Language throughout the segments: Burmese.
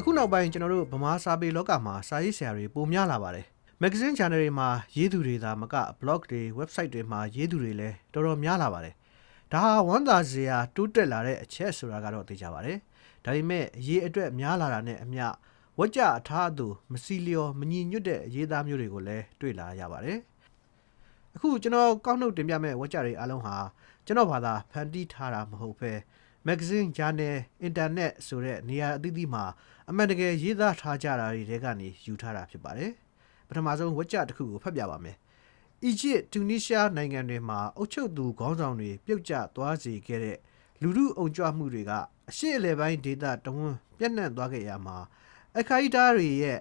အခုနောက်ပိုင်းကျွန်တော်တို့ဗမာစာပေလောကမှာစာရေးဆရာတွေပိုများလာပါတယ်မဂ္ဂဇင်း channel တွေမှာရေးသူတွေသာမက blog တွေ website တွေမှာရေးသူတွေလည်းတော်တော်များလာပါတယ်ဒါဟာဝန်သာစရာတိုးတက်လာတဲ့အချက်ဆိုတာကတော့သိကြပါတယ်ဒါပေမဲ့ရေးအတွက်များလာတာနဲ့အမျှဝကြအထားအသူမစီလျော်မညီညွတ်တဲ့ရေးသားမျိုးတွေကိုလည်းတွေ့လာရပါတယ်အခုကျွန်တော်ကောက်နှုတ်တင်ပြမဲ့ဝကြတွေအားလုံးဟာကျွန်တော်ဘာသာဖန်တီးထားတာမဟုတ်ဘဲမဂ္ဂဇင်း journal internet ဆိုတဲ့နေရာအသီးသီးမှာ အမှန်တကယ်ရေးသားထားကြတာတွေတဲကနေယူထားတာဖြစ်ပါတယ်ပထမဆုံးဝကြတစ်ခုကိုဖတ်ပြပါမယ်အီဂျစ်တူနီးရှားနိုင်ငံတွေမှာအုပ်ချုပ်သူခေါင်းဆောင်တွေပြုတ်ကျသွားစေခဲ့တဲ့လူမှုအုံကြွမှုတွေကအရှေ့အလယ်ပိုင်းဒေသတဝန်းပြန့်နှံ့သွားခဲ့ရမှာအခိုက်အတန့်တွေရဲ့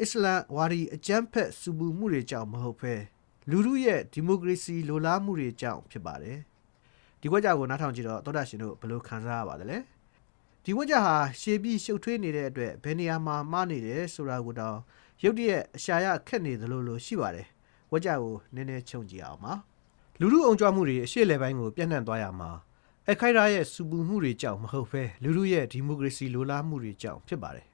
အစ္စလမ်ဝါဒီအကြမ်းဖက်စုပူမှုတွေကြောင့်မဟုတ်ဘဲလူမှုရဲ့ဒီမိုကရေစီလိုလားမှုတွေကြောင့်ဖြစ်ပါတယ်ဒီဝကြကိုနားထောင်ကြည့်တော့သောတာရှင်တို့ဘယ်လိုခံစားရပါသလဲ ဒီဝကြဟာရှေးပြီးရှုပ်ထွေးနေတဲ့အတွက်ဘယ်နေရာမှာမှားနေတယ်ဆိုတာကိုတော့ရုတ်တရက်အရှာရခက်နေသလိုလိုရှိပါတယ်ဝကြကိုနည်းနည်းခြုံကြည့်အောင်ပါလူမှုအုံကြွမှုတွေအရှေ့လေပိုင်းကိုပြန့်နှံ့သွားရမှာအခိုက်အတန့်ရဲ့စူပူမှုတွေကြောင့်မဟုတ်ဘဲလူမှုရဲ့ဒီမိုကရေစီလိုလားမှုတွေကြောင့်ဖြစ်ပါတယ်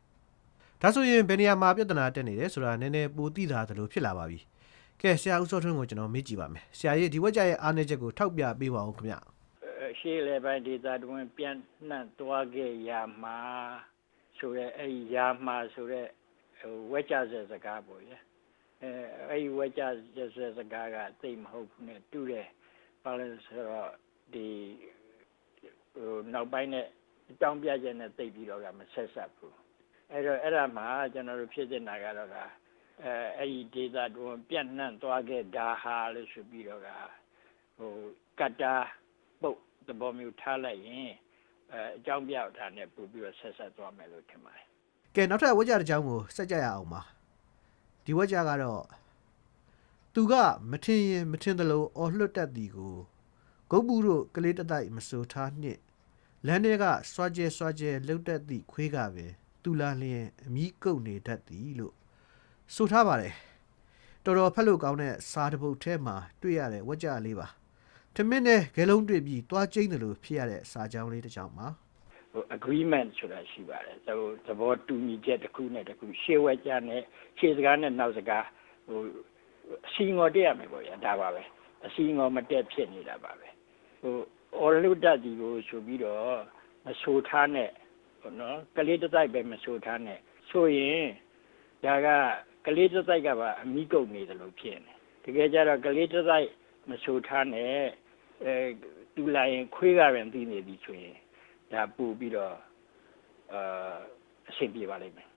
ဒါဆိုရင်ဘယ်နေရာမှာပြဿနာတက်နေတယ်ဆိုတာနည်းနည်းပိုသိတာသလိုဖြစ်လာပါပြီကဲဆရာဦးစောထွန်းကိုကျွန်တော်မေးကြည့်ပါမယ်ဆရာကြီးဒီဝကြရဲ့အားနည်းချက်ကိုထောက်ပြပေးပါဦးခင်ဗျအ ရှေ့လေပိုင်းဒေသတွင်ပြန်နှံ့သွားခဲ့ရမှာဆိုရဲအဲ့ဒီရမှာဆိုရဲဟိုဝက်ကြစစကားပေါ့ဗျာအဲအဲ့ဒီဝက်ကြစစကားကသိမဟုတ်ဘူးနဲ့တူတယ်ဘာလို့ဆိုတော့ဒီဟိုနောက်ပိုင်းနဲ့အကြောင်းပြချက်နဲ့သိပြီးတော့ကမဆက်ဆက်ဘူးအဲ့တော့အဲ့ဒါမှကျွန်တော်တို့ဖြစ်နေတာကတော့ကအဲအဲ့ဒီဒေသတွင်ပြန့်နှံ့သွားခဲ့ဒါဟာလို့ဆိုပြီးတော့ကဟိုကတ္တာပုတ် သဘောမျိုးထားလိုက်ရင်အဲအကြောင်းပြတာနဲ့ပို့ပြီးတော့ဆက်ဆက်သွားမယ်လို့ထင်ပါတယ်ကဲနောက်ထပ်ဝကြတစ်ကြောင်းကိုစက်ကြရအောင်ပါဒီဝကြကတော့သူကမထင်ရင်မထင်သလိုအော်လွတ်တတ်သည်ကိုဂုတ်ဘူးတို့ကလေးတတိုက်မစိုးထားနှင့်လမ်းထဲကစွာကျဲစွာကျဲလှုပ်တတ်သည့်ခွေးကပင်သူလာလျင်အမိကုတ်နေတတ်သည်လို့ဆိုထားပါတယ်တော်တော်ဖက်လို့ကောင်းတဲ့စာတစ်ပုဒ်ထဲမှာတွေ့ရတဲ့ဝကြလေးပါ ထမင်းနဲ့ဂဲလုံးတွေ့ပြီးတွားကျိန်းတယ်လို့ဖြစ်ရတဲ့စာကြောင်းလေးတစ်ကြောင်းပါဟို agreement ဆိုတာရှိပါတယ်သဘောသဘောတူညီချက်တစ်ခုနဲ့တစ်ခုရှေ့ဝဲကြနဲ့ရှေ့စကားနဲ့နောက်စကားဟိုအစီငေါ်တက်ရမယ်ပေါ့ဗျာဒါပါပဲအစီငေါ်မတက်ဖြစ်နေတာပါပဲဟို all လုတတ်ဒီကိုဆိုပြီးတော့မဆိုထားနဲ့ဟိုနော်ကလေးတစ်တိုက်ပဲမဆိုထားနဲ့ဆိုရင်ဒါကကလေးတစ်တိုက်ကပါအမိကုတ်နေတယ်လို့ဖြစ်နေတကယ်ကြတော့ကလေးတစ်တိုက်မဆိုထားနဲ့ အဲတူလာရင်ခွေးကပင်သိနေပြီဆိုရင်ဒါပူပြီးတော့အာအဆင်ပြေပါလိမ့်မယ်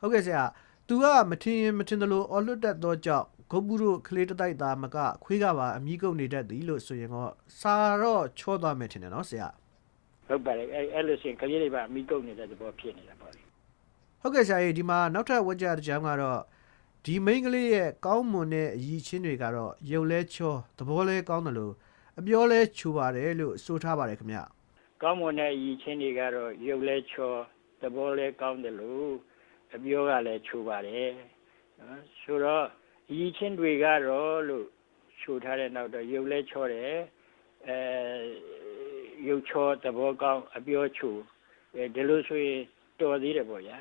ဟုတ်ကဲ့ဆရာ။ तू ကမထင်ရင်မထင်သလိုအော်လွတ်တက်သောကြောင့်ဂုတ်ဘူးတို့ကလေးတစ်တိုက်သားမကခွေးကပါအမိကုတ်နေတတ်သည်လို့ဆိုရင်တော့စာတော့ချောသွားမယ်ထင်တယ်နော်ဆရာဟုတ်ပါတယ်အဲအဲ့လိုဆိုရင်ကလေးတွေပါအမိကုတ်နေတဲ့သဘောဖြစ်နေတာပေါ့လေ။ဟုတ်ကဲ့ဆရာကြီးဒီမှာနောက်ထပ်ဝကြတစ်ကြောင်းကတော့ဒီမိန်းကလေးရဲ့ကောင်းမွန်တဲ့အရည်ချင်းတွေကတော့ရုပ်လဲချောသဘောလဲကောင်းတယ်လို့ အပြောလဲချူပါတယ်လို့ဆိုထားပါတယ်ခင်ဗျ။ကောင်းမွန်တဲ့အရည်ချင်းတွေကတော့ရုပ်လဲချောသဘောလဲကောင်းတယ်လို့အပြောကလည်းချိုးပါတယ်နော်ဆိုတော့အရည်ချင်းတွေကတော့လို့ချိုးထားတဲ့နောက်တော့ရုပ်လဲချောတယ်အဲရုပ်ချောသဘောကောင်းအပြောချိုအဲဒီလိုဆိုရင်တော်သေးတယ်ပေါ့ဗျာ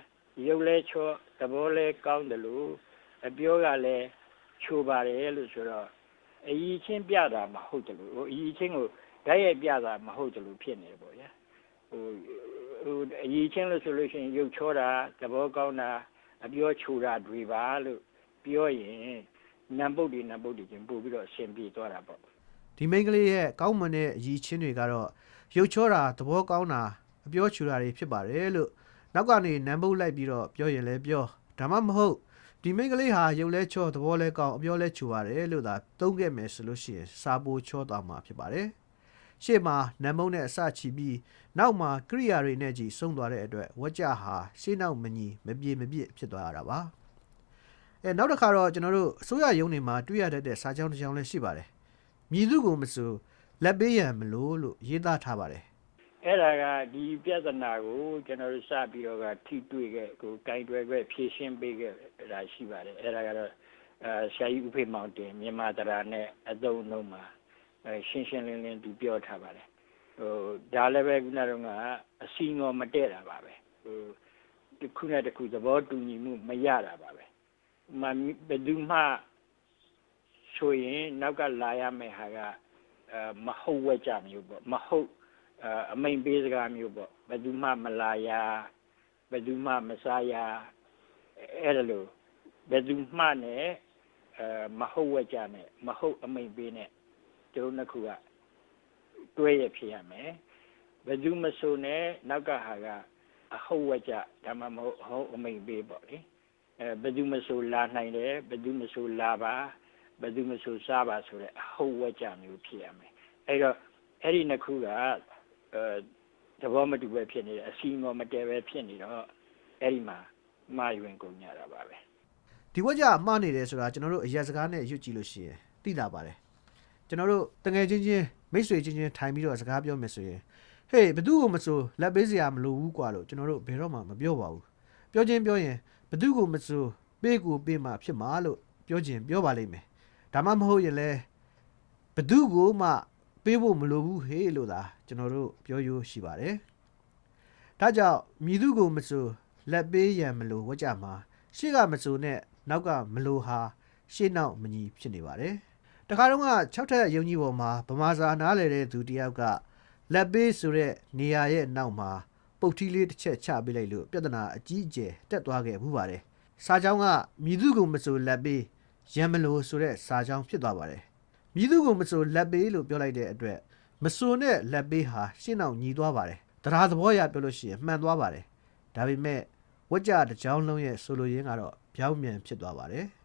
ရုပ်လဲချောသဘောလဲကောင်းတယ်လို့အပြောကလည်းချိုးပါတယ်လို့ဆိုတော့ အရည်ချင်းပြတာမဟုတ်တယ်လို့ဟိုအရည်ချင်းကိုဓာတ်ရိုက်ပြတာမဟုတ်တယ်လို့ဖြစ်နေတယ်ပေါ့ဗျာဟိုဟိုအရည်ချင်းလို့ဆိုလို့ရှိရင်ရုပ်ချောတာသဘောကောင်းတာအပြောချိုတာတွေပါလို့ပြောရင်နံပုတ်တွေနံပုတ်တွေချင်းပို့ပြီးတော့အရှင်ပြေသွားတာပေါ့ဒီမိန်းကလေးရဲ့ကောင်းမွန်တဲ့အရည်ချင်းတွေကတော့ရုပ်ချောတာသဘောကောင်းတာအပြောချူတာတွေဖြစ်ပါတယ်လို့နောက်ကနေနံပုတ်လိုက်ပြီးတော့ပြောရင်လည်းပြောဒါမှမဟုတ် ဒီမိန်းကလေးဟာရုပ်လဲချောသဘောလဲကောင်းအပြောလဲချူပါတယ်လို့သာသုံးခဲ့မယ်ဆိုလို့ရှိရင်စာပိုချောသွားမှာဖြစ်ပါတယ်ရှေ့မှာနံမုံနဲ့အစချီပြီးနောက်မှာကိရိယာတွေနဲ့ကြီးဆုံးသွားတဲ့အတွက်ဝကြဟာရှေ့နောက်မညီမပြေမပြစ်ဖြစ်သွားရတာပါအဲနောက်တစ်ခါတော့ကျွန်တော်တို့အစိုးရရုံးတွေမှာတွေ့ရတတ်တဲ့စာကြောင်းတစ်ကြောင်းလည်းရှိပါတယ်မြည်သူကိုမဆိုလက်ပေးရန်မလို့လို့ရေးသားထားပါတယ် အဲ့ဒါကဒီပြဿနာကိုကျွန်တော်တို့စပြီးတော့ကထိတွေ့ခဲ့ကိုကင်တွယ်ခဲ့ဖြည့်ရှင်းပေးခဲ့တာရှိပါတယ်အဲ့ဒါကတော့အဲဆရာကြီးဥဖေမောင်တင်မြန်မာတရားနဲ့အသုံးအနှုန်းမှာအဲရှင်းရှင်းလင်းလင်းသူပြောထားပါတယ်ဟိုဒါလည်းပဲခုနကတော့ကအစီငေါ်မတည့်တာပါပဲဟိုတတစ်ခုနဲ့တစ်ခုသဘောတူညီမှုမရတာပါပဲ။မဘယ်သူမှဆိုရင်နောက်ကလာရမယ့်ဟာကအဲမဟုတ်ဝဲကြမျိုးပေါ့မဟုတ် အမိန်ပေးစကားမျိုးပေါ့ဘယ်သူမှမလာရဘယ်သူမှမစားရအဲ့ဒါလို့ဘယ်သူမှနဲ့အဲမဟုတ်ဝဲကြနဲ့မဟုတ်အမိန်ပေးနဲ့တို့နှစ်ခုကတွဲရဖြစ်ရမယ်ဘယ်သူမဆိုနဲ့နောက်ကဟာကအဟုတ်ဝဲကြဒါမှမဟုတ်ဟုတ်အမိန်ပေးပေါ့လေအဲဘယ်သူမဆိုလာနိုင်တယ်ဘယ်သူမဆိုလာပါဘယ်သူမဆိုစားပါဆိုတဲ့အဟုတ်ဝဲကြမျိုးဖြစ်ရမယ်အဲ့တော့အဲ့ဒီနှစ်ခုက အဲသဘောမတူပဲဖြစ်နေတယ်အစီအမောမတည့်ပဲဖြစ်နေတော့အဲ့ဒီမှာမှားယွင်ကုန်ကြတာပါပဲဒီဝက်ကြမှားနေတယ်ဆိုတာကျွန်တော်တို့အရက်စကားနဲ့ရွတ်ကြည့်လို့ရှိရင်သိတာပါတယ်ကျွန်တော်တို့တငယ်ချင်းချင်းမိတ်ဆွေချင်းချင်းထိုင်ပြီးတော့စကားပြောမယ်ဆိုရင်ဟေးဘသူ့ကိုမဆိုလက်ပေးစရာမလိုဘူးကွာလို့ကျွန်တော်တို့ဘယ်တော့မှမပြောပါဘူးပြောချင်းပြောရင်ဘသူ့ကိုမဆိုပေးကိုပေးမှဖြစ်မှာလို့ပြောချင်းပြောပါလိမ့်မယ်ဒါမှမဟုတ်ရင်လည်းဘသူ့ကိုမှ ပေးဖို့မလိုဘူးဟေးလို့သာကျွန်တော်တို့ပြောရိုးရှိပါတယ်ဒါကြောင့်မြည်သူကိုမဆိုလက်ပေးရန်မလိုဝက်ကြမှာရှေ့ကမစိုးနဲ့နောက်ကမလိုဟာရှေ့နောက်မညီဖြစ်နေပါတယ်။တခါတော့က6ထက်ရုံကြီးပေါ်မှာဗမာစာနားလေတဲ့သူတယောက်ကလက်ပေးဆိုတဲ့နေရာရဲ့နောက်မှာပုတ်ထီးလေးတစ်ချက်ချပေးလိုက်လို့ပြဿနာအကြီးအကျယ်တက်သွားခဲ့မှုပါတယ်။စာကြောင်းကမြည်သူကိုမစိုးလက်ပေးရံမလို့ဆိုတဲ့စာကြောင်းဖြစ်သွားပါတယ်။ မြည်သူကိုမစိုးလက်ပေးလို့ပြောလိုက်တဲ့အတွက်မစိုးနဲ့လက်ပေးဟာရှင်းအောင်ညီသွားပါတယ်။တရားသဘောအရပြောလို့ရှိရင်မှန်သွားပါတယ်။ဒါပေမဲ့ဝကြတစ်ကြောင်းလုံးရဲ့ဆိုလိုရင်းကတော့ပြောင်းပြန်ဖြစ်သွားပါတယ်။